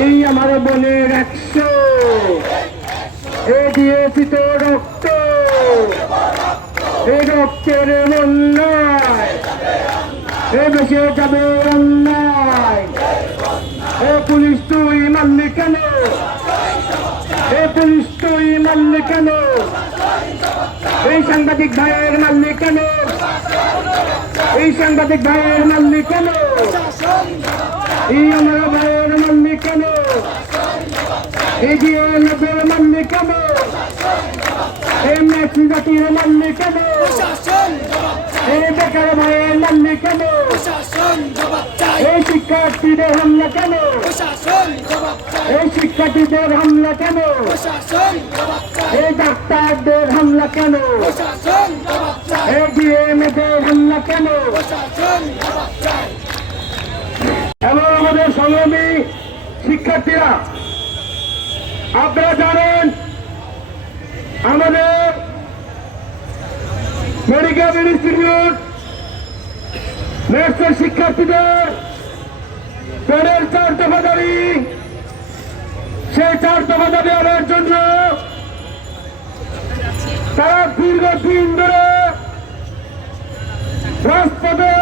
এই আমার বোনের 100 এ দিয়েছি তো রক্ত, এই রক্তের বন্যায় এ বেশে যাবে অন্যায়। এ পুলিশ তুই মানলি কেন, এ পুলিশ তুই মানলি কেন, এই সাংবাদিক ভাইয়ের মানলি কেন, এই সাংবাদিক ভাইয়ের মানলি কেন, এই আমার ভাইয়ের মানলি কেন, এই দিয়ে নবের মানলি কেন, এই মেসি জাতির মানলি কেন, এই বেকার ভাইয়ের মানলি কেন, এই শিক্ষার্থীদের হামলা কেন, এই শিক্ষার্থীদের হামলা কেন, এই ডাক্তারদের হামলা কেন, এই ডিএমএদের হামলা কেন। এবং আমাদের সংগ্রামী শিক্ষার্থীরা, আপনারা জানেন আমাদের মেডিকেল ইনস্টিটিউট নার্সের শিক্ষার্থীদের পেনের 4 দফা দাবি, সেই 4 দফা দাবি আনার জন্য তারা দীর্ঘদিন ধরে রাজপথে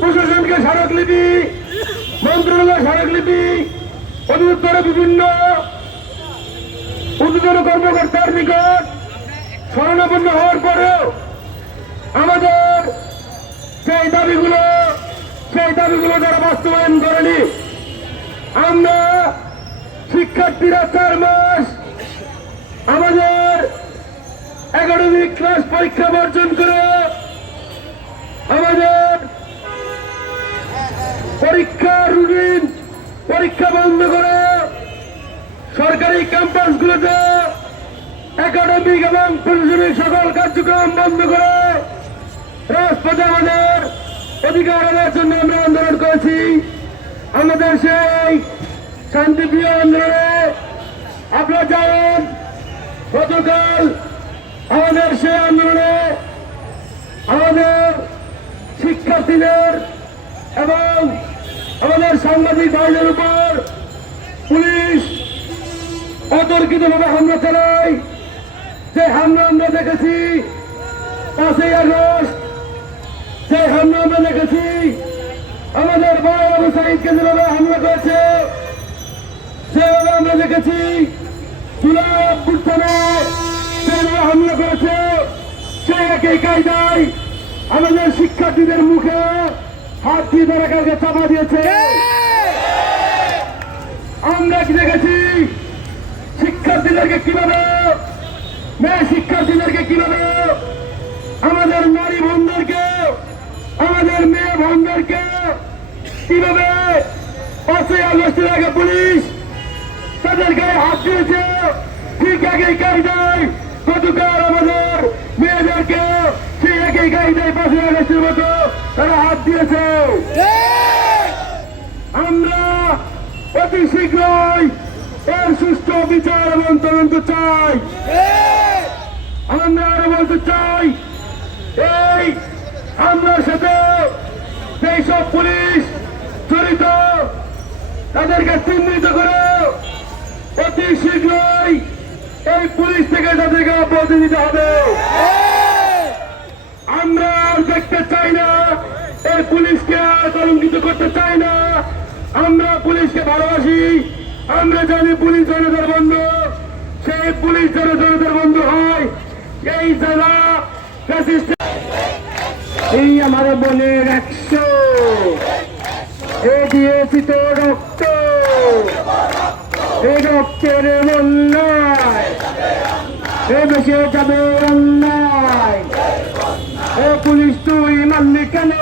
প্রশাসনকে স্মারকলিপি, মন্ত্রণালয় স্মারকলিপি, অধিদপ্তরে বিভিন্ন ঊর্ধ্বতন কর্মকর্তার নিকট শরণাপন্ন হওয়ার পরেও আমাদের সেই দাবিগুলো তারা বাস্তবায়ন করেনি। আমরা শিক্ষার্থীরা 4 মাস আমাদের একাডেমিক ক্লাস পরীক্ষা বর্জন করে আমাদের পরীক্ষার রুটিন পরীক্ষা বন্ধ করে সরকারি ক্যাম্পাসগুলোতে একাডেমিক এবং প্রশাসনিক সকল কার্যক্রম বন্ধ করে রাজপথে আমাদের অধিকার আদায়ের জন্য আমরা আন্দোলন করেছি। আমাদের সেই শান্তিপ্রিয় আন্দোলনে আপনারা জানেন গতকাল আমাদের সেই আন্দোলনে আমাদের শিক্ষার্থীদের এবং আমাদের সাংবাদিক ভাইদের উপর পুলিশ অতর্কিতভাবে হামলা চালায়। যে হামলা আমরা দেখেছি 5ই আগস্ট, যে হামলা আমরা দেখেছি আমাদের ভাই আবু সাঈদকে যেভাবে হামলা করেছে, সেভাবে আমরা দেখেছি জুলাই অভ্যুত্থানে যেভাবে হামলা করেছে, সেই একই কায়দায় আমাদের শিক্ষার্থীদের মুখে হাত দিয়ে তারা কালকে চাপা দিয়েছে। আমরা কি দেখেছি শিক্ষার্থীদেরকে কিভাবে, মেয়ে শিক্ষার্থীদেরকে কিভাবে, আমাদের নারী বোনদেরকে, আমাদের মেয়ে বোনদেরকে কিভাবে 5ই আগস্টের আগে পুলিশ তাদের গায়ে হাত দিয়েছে। ঠিক একই কায়দায় গতকাল আমাদের মেয়েদেরকে সেই একই কায়দায় 5ই আগস্টের মতো তারা হাত দিয়েছে। আমরা অতি শীঘ্রই এর সুষ্ঠু বিচার এবং তদন্ত চাই। আমরা আরো বলতে চাই, এই হামলার সাথে যেসব পুলিশ জড়িত তাদেরকে চিহ্নিত করে অতি শীঘ্রই এই পুলিশ থেকে তাদেরকে অব্যাহতি দিতে হবে। আমরা আর দেখতে চাই না, এই পুলিশকে আর কলঙ্কিত করতে চাই না। আমরা পুলিশকে ভালোবাসি। আমরা জানি পুলিশ জনতার বন্ধু, সেই পুলিশ জনতার বন্ধু হয় এই যারা এই আমার বোনের 100 এ দিয়েছি তো রক্ত, এই রক্তের বন্যায় এ বেশে যাবে অন্যায়। এ পুলিশ তুই মানলি কেন,